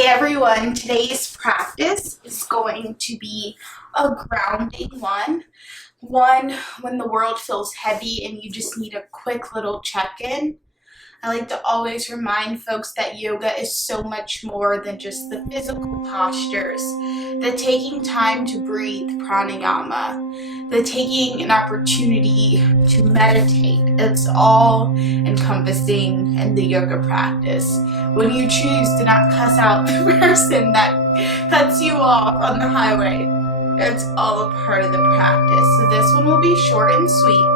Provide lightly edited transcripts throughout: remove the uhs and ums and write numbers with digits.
Hey everyone, today's practice is going to be a grounding one when the world feels heavy and you just need a quick little check-in. I like to always remind folks that yoga is so much more than just the physical postures, the taking time to breathe pranayama, the taking an opportunity to meditate. It's all encompassing in the yoga practice. When you choose to not cuss out the person that cuts you off on the highway, it's all a part of the practice. So this one will be short and sweet.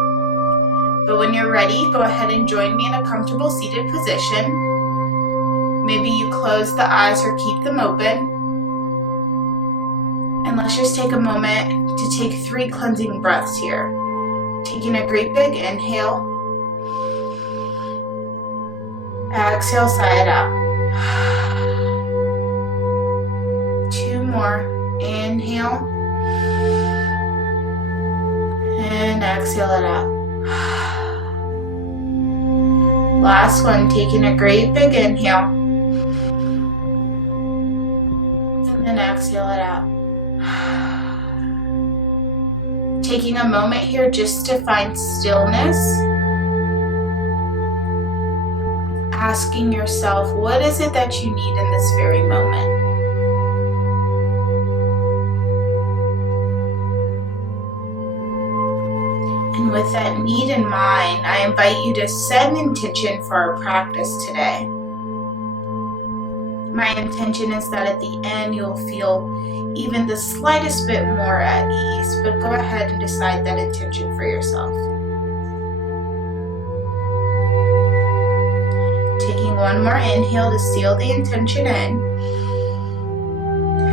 But when you're ready, go ahead and join me in a comfortable seated position. Maybe you close the eyes or keep them open. And let's just take a moment to take 3 cleansing breaths here. Taking a great big inhale. Exhale, sigh it out. 2 more. Inhale. And exhale it out. Last one, taking a great big inhale. And then exhale it out. Taking a moment here just to find stillness. Asking yourself, what is it that you need in this very moment? And with that need in mind, I invite you to set an intention for our practice today. My intention is that at the end you'll feel even the slightest bit more at ease, but go ahead and decide that intention for yourself. Taking one more inhale to seal the intention in.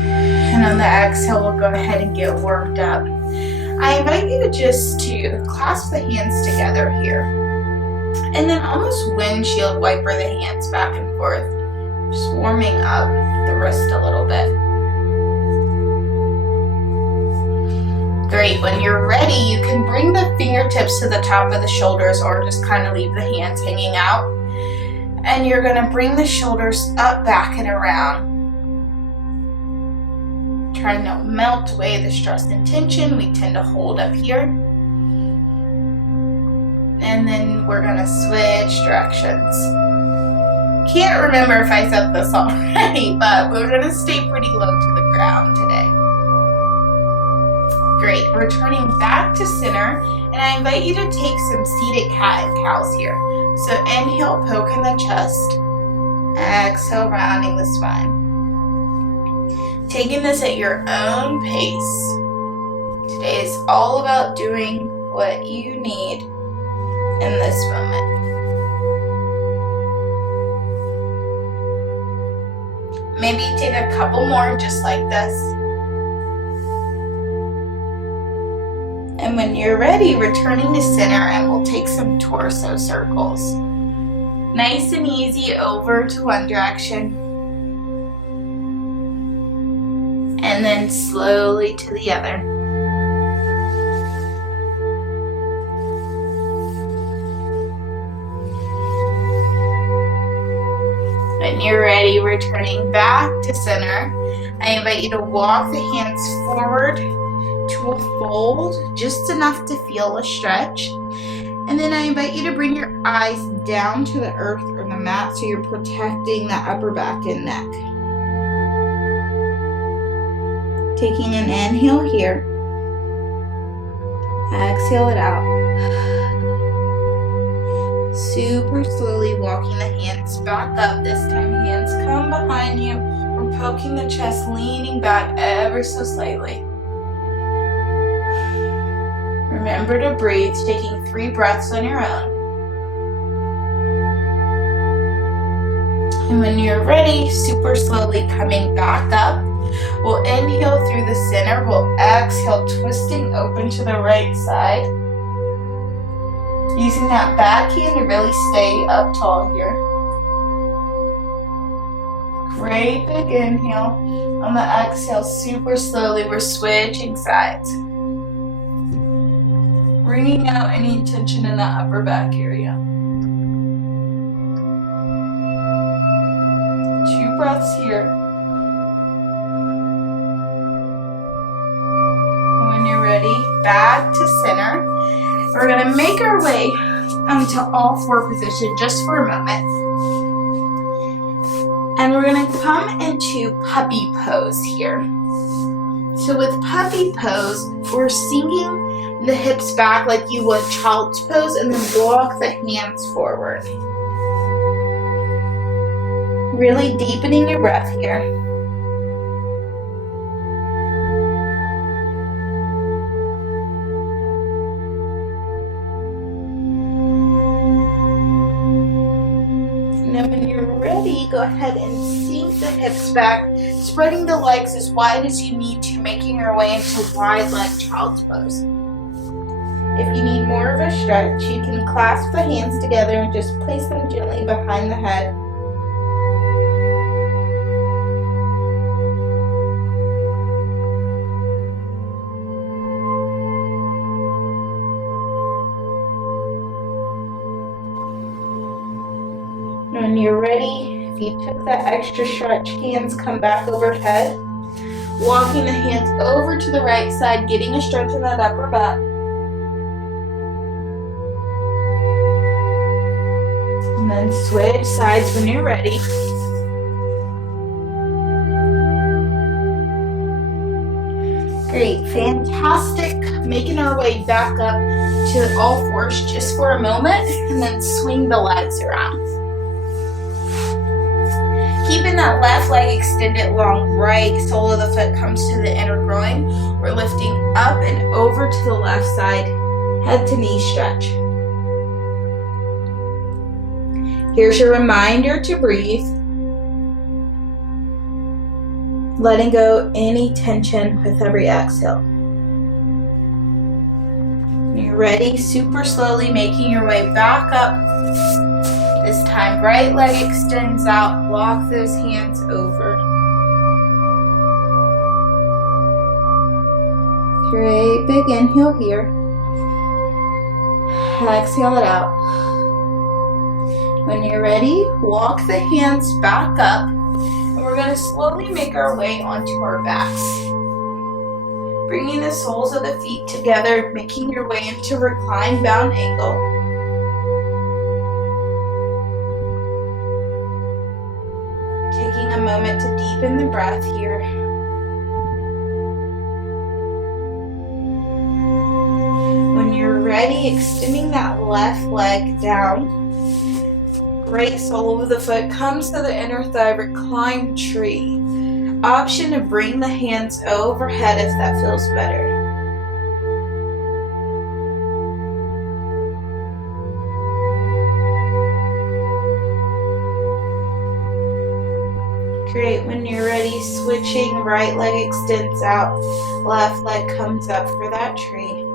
And on the exhale, we'll go ahead and get warmed up. I invite you to clasp the hands together here. And then almost windshield wiper the hands back and forth. Just warming up the wrist a little bit. Great, when you're ready, you can bring the fingertips to the top of the shoulders or just kind of leave the hands hanging out. And you're gonna bring the shoulders up, back, and around. Trying to melt away the stress and tension we tend to hold up here. And then we're gonna switch directions. Can't remember if I said this already, but we're gonna stay pretty low to the ground today. Great, returning back to center, and I invite you to take some seated cat and cows here. So inhale, poke in the chest. Exhale, rounding the spine. Taking this at your own pace. Today is all about doing what you need in this moment. Maybe take a couple more just like this. And when you're ready, returning to center, and we'll take some torso circles. Nice and easy over to one direction. And then slowly to the other. When you're ready, returning back to center, I invite you to walk the hands forward to a fold, just enough to feel a stretch. And then I invite you to bring your eyes down to the earth or the mat so you're protecting the upper back and neck. Taking an inhale here. Exhale it out. Super slowly walking the hands back up. This time hands come behind you. We're poking the chest, leaning back ever so slightly. Remember to breathe, taking 3 breaths on your own. And when you're ready, super slowly coming back up. We'll inhale through the center. We'll exhale, twisting open to the right side. Using that back hand to really stay up tall here. Great big inhale. On the exhale, super slowly, we're switching sides. Bringing out any tension in the upper back area. 2 breaths here. back to center. We're gonna make our way into all four position just for a moment. And we're gonna come into puppy pose here. So with puppy pose, we're sinking the hips back like you would child's pose and then walk the hands forward. Really deepening your breath here. And then when you're ready, go ahead and sink the hips back, spreading the legs as wide as you need to, making your way into wide leg child's pose. If you need more of a stretch, you can clasp the hands together and just place them gently behind the head. When you're ready, if you took that extra stretch, hands come back overhead. Walking the hands over to the right side, getting a stretch in that upper back. And then switch sides when you're ready. Great, fantastic. Making our way back up to all fours just for a moment, and then swing the legs around. Keeping that left leg extended long, right sole of the foot comes to the inner groin. We're lifting up and over to the left side, head to knee stretch. Here's your reminder to breathe. Letting go any tension with every exhale. When you're ready, super slowly making your way back up. This time, right leg extends out, walk those hands over. Great, big inhale here. Exhale it out. When you're ready, walk the hands back up, and we're going to slowly make our way onto our backs. Bringing the soles of the feet together, making your way into reclined bound angle. Taking a moment to deepen the breath here. When you're ready, extending that left leg down. Right sole of the foot comes to the inner thigh, reclined tree. Option to bring the hands overhead if that feels better. Great, when you're ready, switching, right leg extends out, left leg comes up for that tree.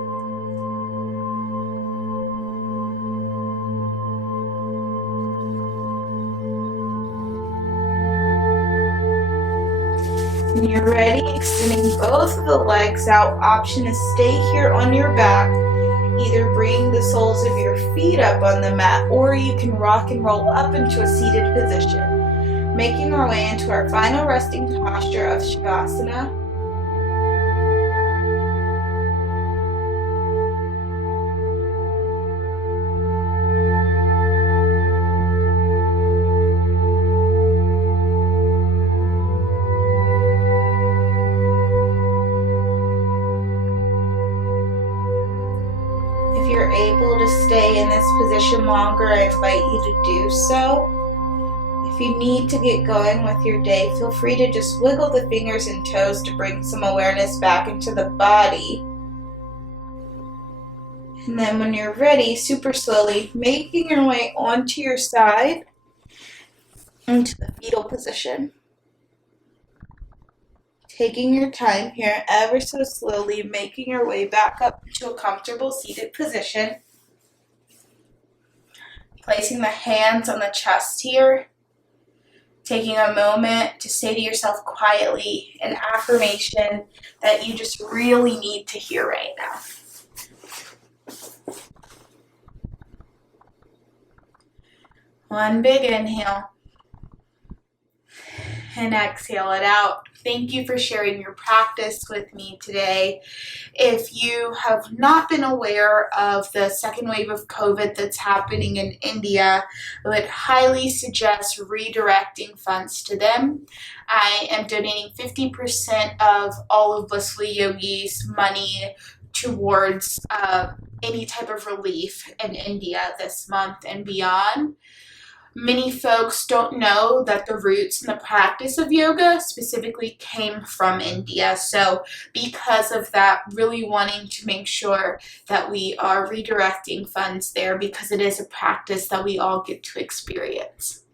When you're ready, extending both of the legs out, option to stay here on your back. Either bring the soles of your feet up on the mat, or you can rock and roll up into a seated position. Making our way into our final resting posture of Shavasana. If you're able to stay in this position longer, I invite you to do so. If you need to get going with your day, feel free to just wiggle the fingers and toes to bring some awareness back into the body. And then when you're ready, super slowly, making your way onto your side into the fetal position. Taking your time here, ever so slowly, making your way back up to a comfortable seated position. Placing the hands on the chest here. Taking a moment to say to yourself quietly an affirmation that you just really need to hear right now. One big inhale. and exhale it out. Thank you for sharing your practice with me today. If you have not been aware of the second wave of COVID that's happening in India, I would highly suggest redirecting funds to them. I am donating 50% of all of Blissfully Yogi's money towards any type of relief in India this month and beyond. Many folks don't know that the roots and the practice of yoga specifically came from India. So because of that, really wanting to make sure that we are redirecting funds there because it is a practice that we all get to experience.